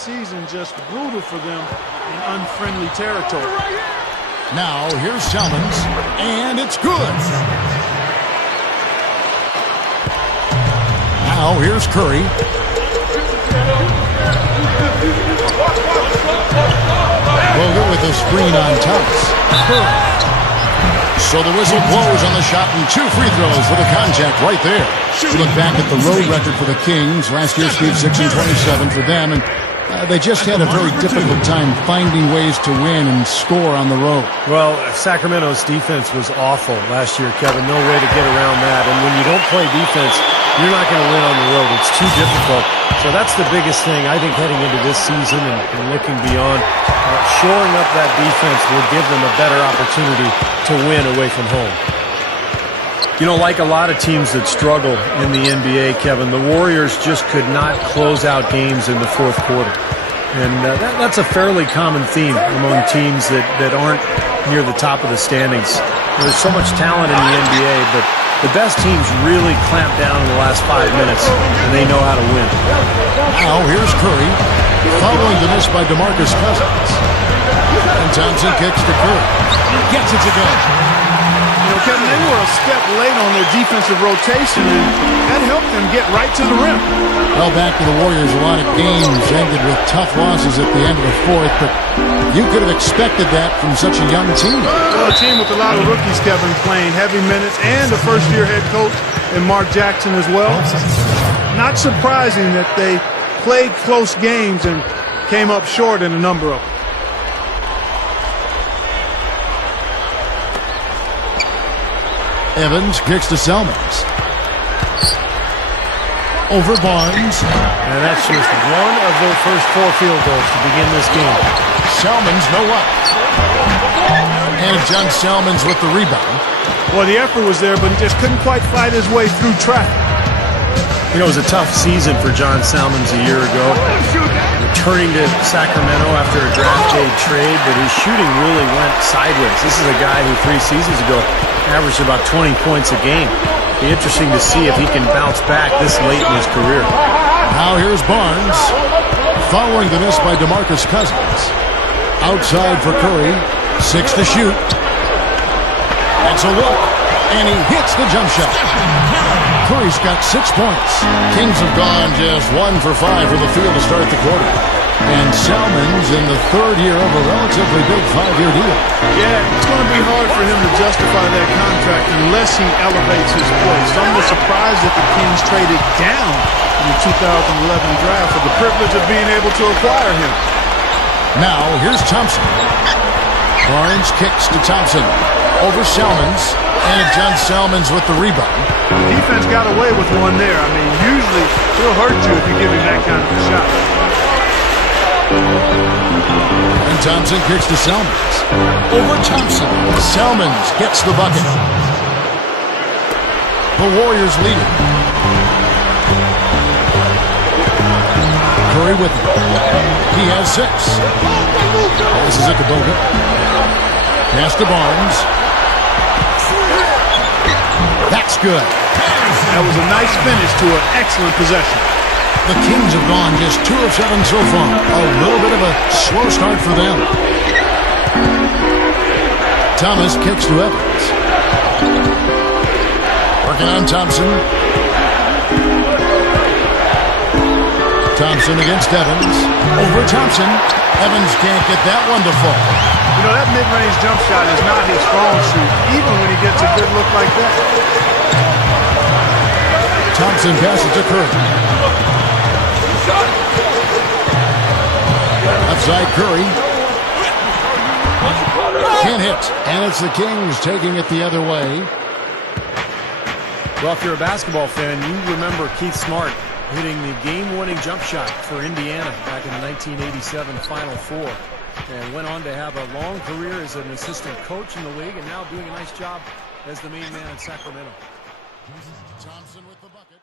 season just brutal for them in unfriendly territory. Now here's Salmons, and it's good. Now here's Curry. Bogut with a screen on Thomas. Curry. So the whistle blows on the shot, and 2 free throws for the contact right there. You look back at the road record for the Kings. Last year, Steve, 6-27 for them, and they just had a very difficult time finding ways to win and score on the road. Well, Sacramento's defense was awful last year, Kevin. No way to get around that. And when you don't play defense, you're not going to win on the road. It's too difficult. So that's the biggest thing, I think, heading into this season and looking beyond. Shoring up that defense will give them a better opportunity to win away from home. You know, like a lot of teams that struggle in the NBA, Kevin, the Warriors just could not close out games in the fourth quarter. And that's a fairly common theme among teams that aren't near the top of the standings. There's so much talent in the NBA, but the best teams really clamp down in the last 5 minutes, and they know how to win. Now here's Curry, following the miss by DeMarcus Cousins. And Thompson kicks to Curry. Gets it to go. You know, Kevin, they were a step late on their defensive rotation, and that helped them get right to the rim. Well, back to the Warriors, a lot of games ended with tough losses at the end of the fourth, but you could have expected that from such a young team. Well, a team with a lot of rookies, Kevin, playing heavy minutes, and a first-year head coach in Mark Jackson as well. Not surprising that they played close games and came up short in a number of them. Evans kicks to Salmons. Over Barnes. And that's just one of their first 4 field goals to begin this game. Salmons, no luck. And John Salmons with the rebound. Well, the effort was there, but he just couldn't quite fight his way through traffic. You know, it was a tough season for John Salmons a year ago. Returning to Sacramento after a draft day trade, but his shooting really went sideways. This is a guy who 3 seasons ago averaged about 20 points a game. Be interesting to see if he can bounce back this late in his career. Now here's Barnes, following the miss by DeMarcus Cousins. Outside for Curry, 6 to shoot. That's a look, and he hits the jump shot. Curry's got 6 points. Kings have gone just 1 for 5 from the field to start the quarter. And Salmons in the 3rd year of a relatively big 5-year deal. Yeah, it's going to be hard for him to justify that contract unless he elevates his play. So I'm surprised that the Kings traded down in the 2011 draft for the privilege of being able to acquire him. Now here's Thompson. Barnes kicks to Thompson. Over Salmons. And John Salmons with the rebound. The defense got away with one there. I mean, usually he'll hurt you if you give him that kind of a shot. And Thompson kicks to Salmons. Over Thompson. Salmons gets the bucket. The Warriors leading. Curry with it. He has 6. This is Ikuboga. Pass to Barnes. That's good. That was a nice finish to an excellent possession. The Kings have gone just 2 of 7 so far. A little bit of a slow start for them. Thomas kicks to Evans. Working on Thompson. Thompson against Evans. Over Thompson. Evans can't get that one to fall. You know, that mid-range jump shot is not his strong suit, even when he gets a good look like that. Thompson passes to Curry. Outside Curry. Can't hit. And it's the Kings taking it the other way. Well, if you're a basketball fan, you remember Keith Smart hitting the game-winning jump shot for Indiana back in the 1987 Final Four. And went on to have a long career as an assistant coach in the league, and now doing a nice job as the main man in Sacramento. Thompson with the bucket.